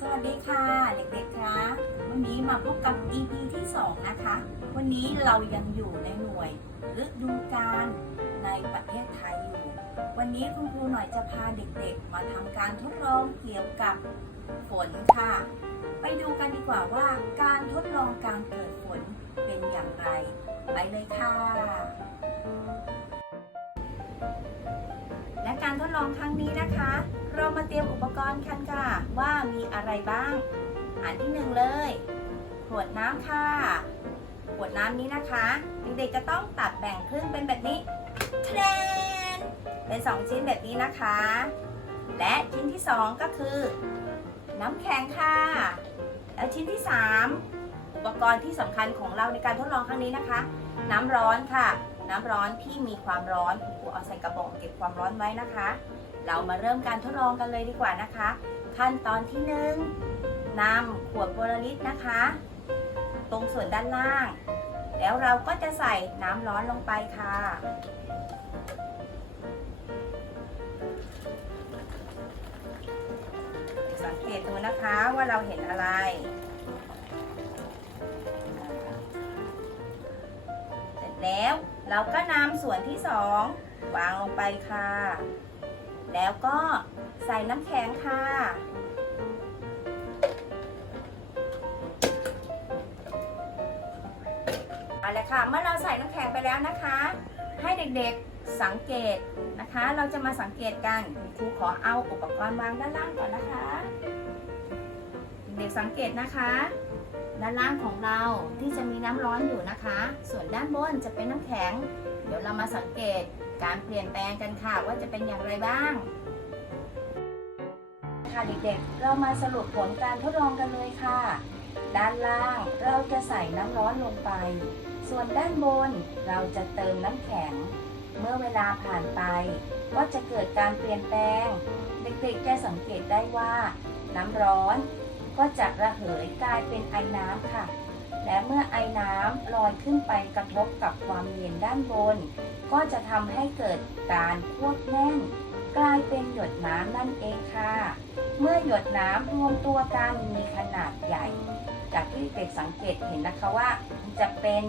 สวัสดีค่ะเด็กๆคะวันนี้มาพบกับ EP ที่ 2 นะคะ วันนี้เรายังอยู่ในหน่วยฤดูกาลในประเทศไทยอยู่ วันนี้คุณครูหน่อยจะพาเด็กๆ มาทำการทดลองเกี่ยวกับฝนค่ะ ไปดูกันดีกว่าว่าการทดลองการเกิดฝนเป็นอย่างไร ไปเลยค่ะ และการทดลองครั้งนี้นะคะ เรามาเตรียมอุปกรณ์กันค่ะ ว่ามีอะไรบ้าง อันที่หนึ่งเลย ขวดน้ำค่ะ ขวดน้ำนี้นะคะเด็กๆจะต้องตัดแบ่งครึ่งเป็นแบบนี้แทนเป็นสองชิ้นแบบนี้นะคะ และชิ้นที่สองก็คือ น้ำแข็งค่ะ และชิ้นที่สามอุปกรณ์ที่สำคัญของเราในการทดลองครั้งนี้นะคะ น้ำร้อนค่ะ น้ำร้อนที่มีความร้อนคุณครูเอาใส่กระบอกเก็บความร้อนไว้นะคะ เรามาเริ่มการทดลองกันเลยดีกว่านะคะ ขั้นตอนที่หนึ่งนำขวดโพลาริสนะคะ ตรงส่วนด้านล่าง แล้วเราก็จะใส่น้ำร้อนลงไปค่ะ สังเกตดูนะคะว่าเราเห็นอะไรเสร็จแล้วเราก็นำส่วนที่สองวางลงไปค่ะ แล้วก็ใส่น้ำแข็งค่ะ เอาละค่ะ เมื่อเราใส่น้ำแข็งไปแล้วนะคะ ให้เด็กๆสังเกตนะคะ เราจะมาสังเกตกันครูขอเอาอุปกรณ์วางด้านล่างก่อนนะคะ เด็กสังเกตนะคะ ด้านล่างของเราที่จะมีน้ำร้อนอยู่นะคะ ส่วนด้านบนจะเป็นน้ำแข็ง เดี๋ยวเรามาสังเกตการเปลี่ยนแปลงกันค่ะ ว่าจะเป็นอย่างไรบ้างค่ะเด็กๆ เรามาสรุปผลการทดลองกันเลยค่ะ ด้านล่างเราจะใส่น้ำร้อนลงไป ส่วนด้านบนเราจะเติมน้ำแข็ง เมื่อเวลาผ่านไป ก็จะเกิดการเปลี่ยนแปลง เด็กๆ จะสังเกตได้ว่า น้ำร้อนก็จะระเหยกลายเป็นไอน้ำค่ะ และเมื่อไอน้ำลอยขึ้นไปกระทบกับความเย็นด้านบน ก็จะทำให้เกิดการควบแน่น กลายเป็นหยดน้ำนั่นเองค่ะ เมื่อหยดน้ำรวมตัวกันมีขนาดใหญ่ จากที่เด็กสังเกตเห็นนะคะว่า จะเป็น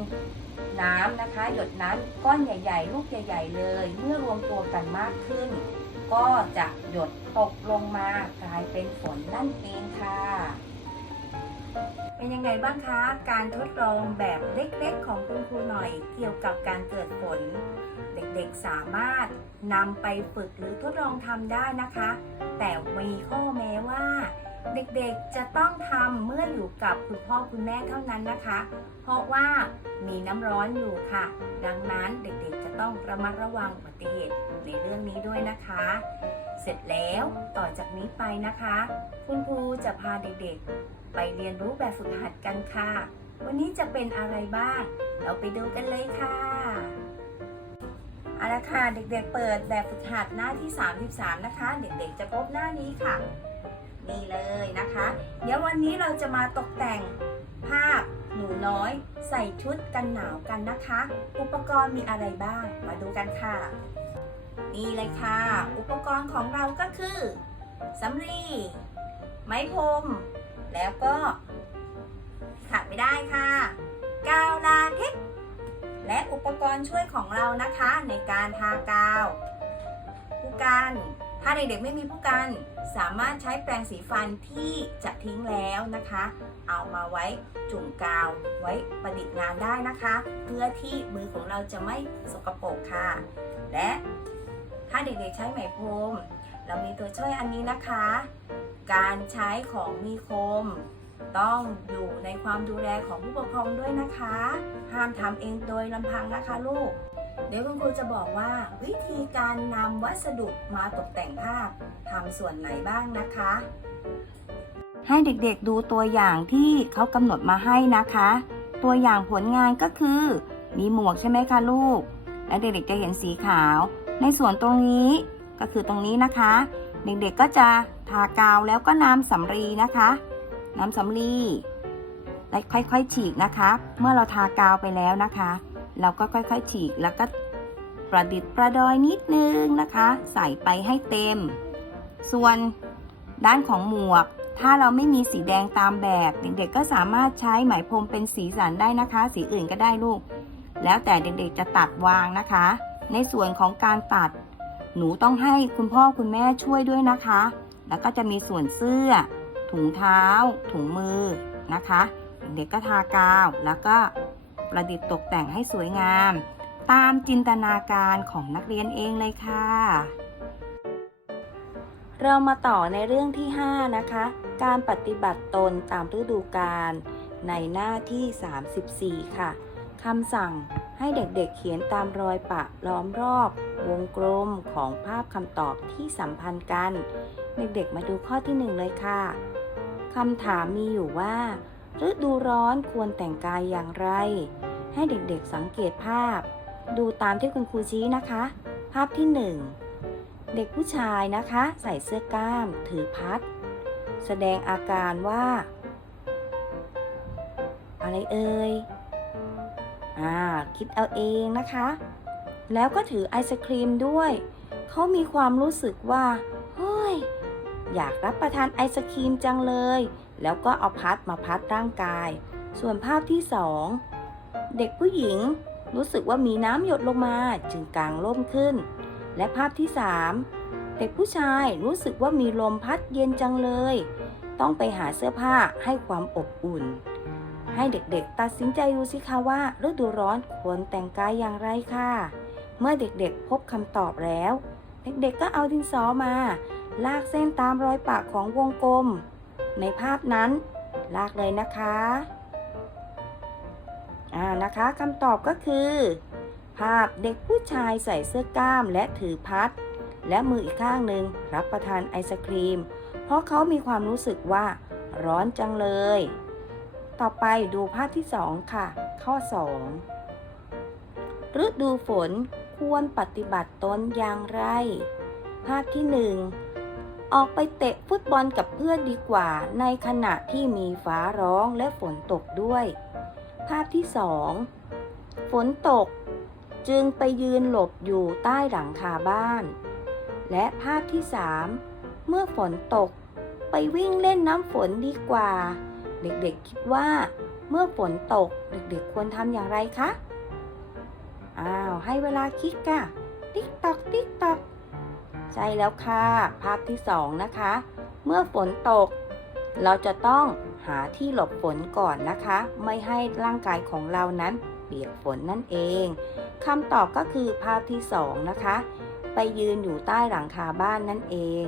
น้ำนะคะ หยดน้ำก้อนใหญ่ ๆ ลูกใหญ่ ๆ เลย เมื่อรวมตัวกันมากขึ้น ก็จะหยดตกลงมากลายเป็นฝนนั่นเองค่ะ เป็นยังไงบ้างคะ การทดลองแบบเล็กๆ ของคุณครูหน่อยเกี่ยวกับการเกิดฝน เด็กๆสามารถนำไปฝึกหรือทดลองทำได้นะคะ แต่มีข้อแม้ว่า เด็กๆจะต้องทำเมื่ออยู่กับคุณพ่อคุณแม่เท่านั้นนะคะ เพราะว่ามีน้ำร้อนอยู่ค่ะ ดังนั้นเด็กๆจะต้องระมัดระวังอุบัติเหตุในเรื่องนี้ด้วยนะคะ เสร็จแล้วต่อจากนี้ไปนะคะ คุณครูจะพาเด็กๆ ไปเรียนรู้แบบฝึกหัดกันค่ะ วันนี้จะเป็นอะไรบ้าง เราไปดูกันเลยค่ะเอาละค่ะเด็กๆเปิดแบบฝึกหัดหน้าที่ 33 นะคะ เด็กๆจะพบหน้านี้ค่ะ นี่เลยนะคะ เดี๋ยววันนี้เราจะมาตกแต่งภาพหนูน้อย ใส่ชุดกันหนาวกันนะคะ อุปกรณ์มีอะไรบ้าง มาดูกันค่ะ นี่เลยค่ะ อุปกรณ์ของเราก็คือสำลีไม้พรมแล้วก็ขาดไม่ได้ค่ะกาวลาเทคและอุปกรณ์ช่วยของเรานะคะในการทากาวผู้กัน ถ้าเด็กๆไม่มีผู้กัน สามารถใช้แปรงสีฟันที่จะทิ้งแล้วนะคะ เอามาไว้จุ่มกาวไว้ประดิษฐ์งานได้นะคะ เพื่อที่มือของเราจะไม่สกปรกค่ะ และถ้าเด็กๆใช้ไหมพรมเรามีตัวช่วยอันนี้นะคะ การใช้ของมีคม ต้องอยู่ในความดูแลของผู้ปกครองด้วยนะคะ ห้ามทำเองโดยลำพังนะคะลูก เดี๋ยวคุณครูจะบอกว่า วิธีการนำวัสดุมาตกแต่งภาพทำส่วนไหนบ้างนะคะ ให้เด็กๆดูตัวอย่างที่เขากำหนดมาให้นะคะ ตัวอย่างผลงานก็คือ มีหมวกใช่ไหมคะลูก และเด็กๆจะเห็นสีขาว ในส่วนตรงนี้ก็คือตรงนี้นะคะ เด็กๆก็จะทากาวแล้วก็น้ำสำลีนะคะน้ำสำลีและค่อยๆฉีกนะคะ เมื่อเราทากาวไปแล้วนะคะ เราก็ค่อยๆฉีกแล้วก็ประดิษฐ์ประดอยนิดนึงนะคะ ใส่ไปให้เต็ม ส่วนด้านของหมวก ถ้าเราไม่มีสีแดงตามแบบเด็กๆก็สามารถใช้ไหมพรมเป็นสีสันได้นะคะ สีอื่นก็ได้ลูก แล้วแต่เด็กๆจะตัดวางนะคะ ในส่วนของการตัด หนูต้องให้คุณพ่อคุณแม่ช่วยด้วยนะคะ แล้วก็จะมีส่วนเสื้อ ถุงเท้า ถุงมือนะคะ เด็กๆก็ทากาวแล้วก็ ประดิษฐ์ตกแต่งให้สวยงาม ตามจินตนาการของนักเรียนเองเลยค่ะ เรามาต่อในเรื่องที่ 5 นะคะ การปฏิบัติตนตามฤดูกาลในหน้าที่ 34 ค่ะคำสั่งให้เด็กๆเขียนตามรอยปะล้อมรอบ วงกลมของภาพคำตอบที่สัมพันธ์กัน เด็กๆมาดูข้อที่ 1 เลยค่ะคำถามมีอยู่ว่า ฤดูร้อนควรแต่งกายอย่างไร ให้เด็กๆสังเกตภาพ ดูตามที่คุณครูชี้นะคะ ภาพที่ 1 เด็กผู้ชายนะคะ ใส่เสื้อกล้ามถือพัด แสดงอาการว่า อะไรเอ่ยอ่าคิดเอาเองนะคะ แล้วก็ถือไอศครีมด้วย เขามีความรู้สึกว่า เฮ้ย อยากรับประทานไอศครีมจังเลย แล้วก็เอาพัดมาพัดร่างกาย ส่วนภาพที่สองเด็กผู้หญิงรู้สึกว่ามีน้ำหยดลงมาจึงกางร่มขึ้น และภาพที่สามเด็กผู้ชายรู้สึกว่ามีลมพัดเย็นจังเลย ต้องไปหาเสื้อผ้าให้ความอบอุ่น ให้เด็กๆ ตัดสินใจดูสิคะว่าฤดูร้อนควรแต่งกายอย่างไรค่ะ เมื่อเด็กๆ พบคำตอบแล้ว เด็กๆก็เอาดินสอมา ลากเส้นตามรอยปากของวงกลม ในภาพนั้น ลากเลยนะคะ อ่านะคะคำตอบก็คือ ภาพเด็กผู้ชายใส่เสื้อกล้ามและถือพัด และมืออีกข้างหนึ่งรับประทานไอศครีม เพราะเขามีความรู้สึกว่าร้อนจังเลย ต่อไปดูภาพที่ 2 ค่ะ ข้อ 2 ฤดูฝนควรปฏิบัติตนอย่างไร ภาพที่ 1 ออกไปเตะฟุตบอลกับเพื่อนดีกว่า ในขณะที่มีฟ้าร้องและฝนตกด้วย ภาพที่2ฝนตก จึงไปยืนหลบอยู่ใต้หลังคาบ้าน และภาพที่3เมื่อฝนตก ไปวิ่งเล่นน้ำฝนดีกว่า เด็กๆคิดว่า เมื่อฝนตกเด็กๆควรทำอย่างไรคะ อ้าว ให้เวลาคิดค่ะ ติ๊กตอก ติ๊กตอก ใช่แล้วค่ะ ภาพที่สองนะคะ เมื่อฝนตก เราจะต้องหาที่หลบฝนก่อนนะคะ ไม่ให้ร่างกายของเรานั้นเปียกฝนนั่นเองคำตอบก็คือภาพที่สองนะคะ ไปยืนอยู่ใต้หลังคาบ้านนั่นเอง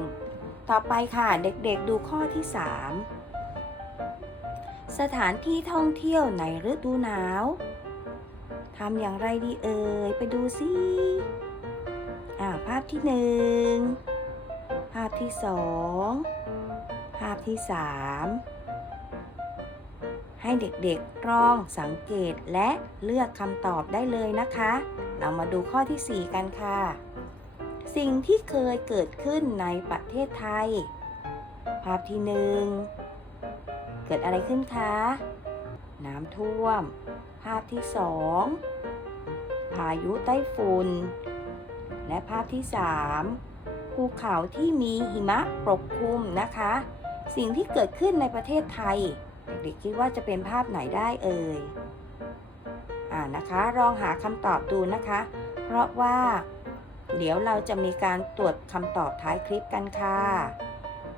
ต่อไปค่ะเด็กๆดูข้อที่ 3 สถานที่ท่องเที่ยวในฤดูหนาวทำอย่างไรดีเอ่ย ไปดูสิ อ่าภาพที่หนึ่งภาพที่สองภาพที่สามให้เด็กๆลองสังเกตและเลือกคำตอบได้เลยนะคะ เรามาดูข้อที่ 4 กันค่ะ สิ่งที่เคยเกิดขึ้นในประเทศไทย ภาพที่หนึ่งเกิดอะไรขึ้นคะ น้ำท่วม ภาพที่สองพายุไต้ฝุ่น และภาพที่สามภูเขาที่มีหิมะปกคลุมนะคะ สิ่งที่เกิดขึ้นในประเทศไทย เด็กๆคิดว่าจะเป็นภาพไหนได้เอ่ยอ่านะคะลองหาคำตอบดูนะคะ เพราะว่า เดี๋ยวเราจะมีการตรวจคำตอบท้ายคลิปกันค่ะ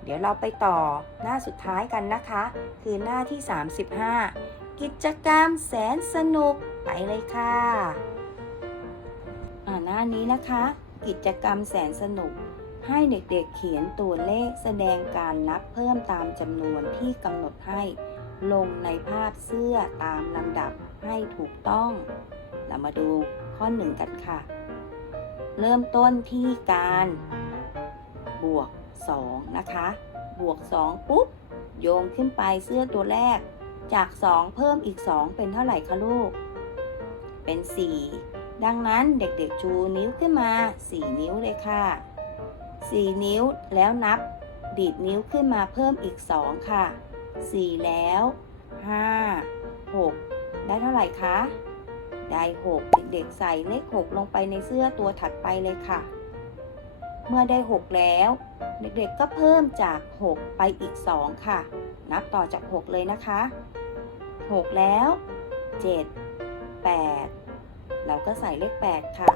เดี๋ยวเราไปต่อหน้าสุดท้ายกันนะคะ คือหน้าที่ 35 กิจกรรมแสนสนุกไปเลยค่ะ อ่าหน้านี้นะคะ กิจกรรมแสนสนุก ให้เด็กๆเขียนตัวเลขแสดงการนับเพิ่มตามจำนวนที่กำหนดให้ ลงในภาพเสื้อตามลำดับให้ถูกต้อง เรามาดูข้อหนึ่งกันค่ะ เริ่มต้นที่การ บวก 2 นะคะ บวก 2 ปุ๊บ โยงขึ้นไปเสื้อตัวแรก จาก 2 เพิ่มอีก 2 เป็นเท่าไหร่คะลูก เป็น 4 ดังนั้นเด็กๆชูนิ้วขึ้นมา 4 นิ้วเลยค่ะ 4 นิ้วแล้วนับดีดนิ้วขึ้นมาเพิ่มอีก 2 ค่ะ 4 แล้ว 5 6 ได้เท่าไหร่คะ ได้ 6 เด็กๆใส่เลข 6 ลงไปในเสื้อตัวถัดไปเลยค่ะ เมื่อได้ 6 แล้ว เด็กๆก็เพิ่มจาก 6 ไปอีก 2 ค่ะ นับต่อจาก 6 เลยนะคะ 6 แล้ว 7 8 เราก็ใส่เลข 8 ค่ะ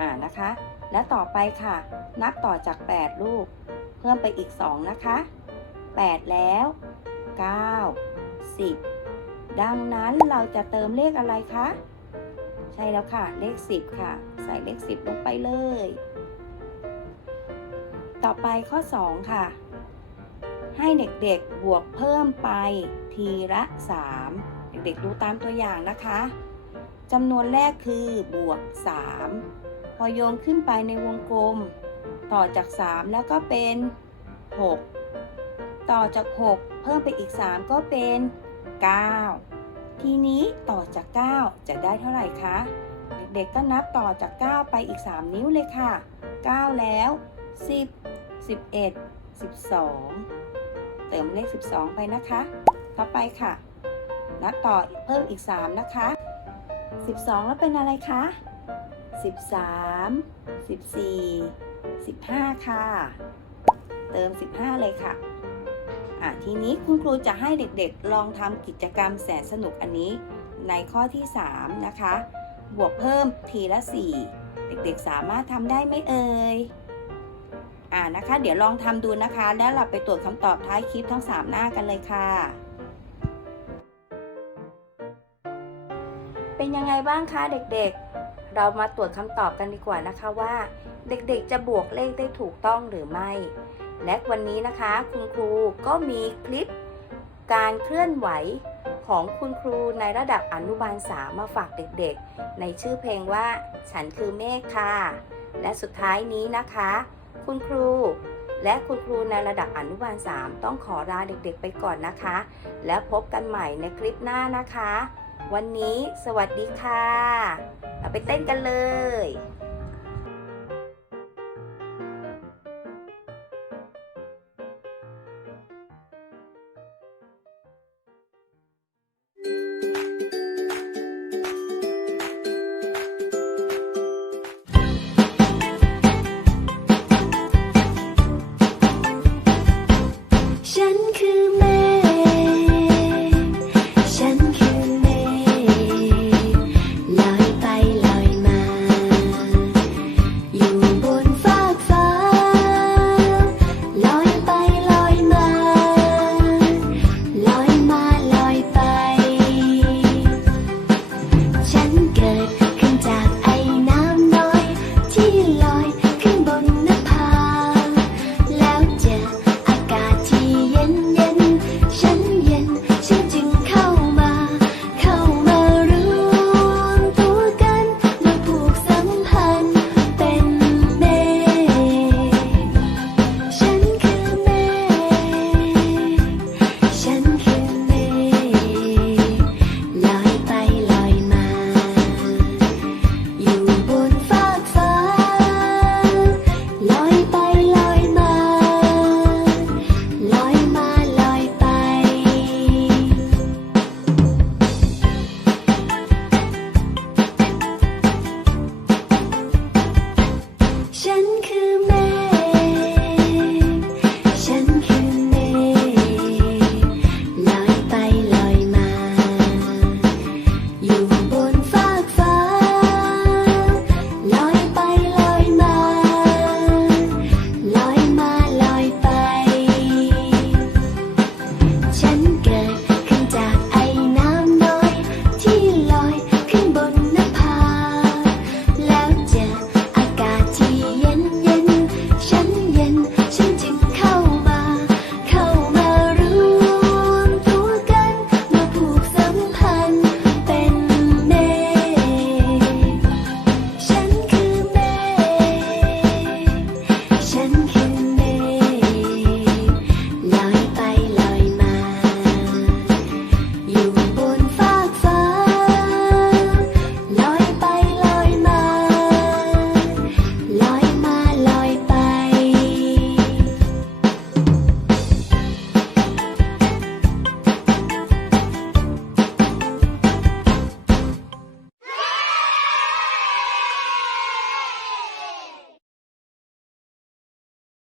อ่านะคะ และต่อไปค่ะ นับต่อจาก 8 ลูก เพิ่มไปอีก 2 นะคะ 8 แล้ว 9 10 ดังนั้นเราจะเติมเลขอะไรคะ ใช่แล้วค่ะ เลข 10 ค่ะ ใส่เลข 10 ลงไปเลย ต่อไปข้อ 2 ค่ะให้เด็กๆ บวกเพิ่มไปทีละ 3 เด็กๆ ดูตามตัวอย่างนะคะ จำนวนแรกคือบวก 3 พอโยงขึ้นไปในวงกลม ต่อจาก 3 แล้วก็เป็น 6 ต่อจาก 6 เพิ่มไปอีก 3 ก็เป็น 9 ทีนี้ต่อจาก 9 จะได้เท่าไหร่คะ เด็กๆก็นับต่อจาก 9 ไปอีก 3 นิ้วเลยค่ะ 9 แล้ว 10 11 12 เติมเลข 12 ไปนะคะ ต่อไปค่ะ นับต่อเพิ่มอีก 3 นะคะ 12 แล้วเป็นอะไรคะ 13 14 15 ค่ะ เติม 15 เลยค่ะอะ ทีนี้คุณครูจะให้เด็กๆ ลองทำกิจกรรมแสนสนุกอันนี้ในข้อที่ 3 นะคะ บวกเพิ่มทีละ 4 เด็กๆ สามารถทำได้ไหมเอ่ยอ่านะคะ เดี๋ยวลองทำดูนะคะ แล้วเราไปตรวจคำตอบท้ายคลิปทั้ง 3 หน้ากันเลยค่ะ ยังไงบ้างคะเด็กๆ เรามาตรวจคำตอบกันดีกว่านะคะว่า เด็กๆจะบวกเลขได้ถูกต้องหรือไม่ และวันนี้นะคะคุณครูก็มีคลิป การเคลื่อนไหวของคุณครูในระดับอนุบาล3มาฝากเด็กๆ ในชื่อเพลงว่า ฉันคือเมฆค่ะ และสุดท้ายนี้นะคะ คุณครูและคุณครูในระดับอนุบาล 3 ต้องขอลาเด็กๆไปก่อนนะคะ แล้วพบกันใหม่ในคลิปหน้านะคะ วันนี้สวัสดีค่ะ เราไปเต้นกันเลย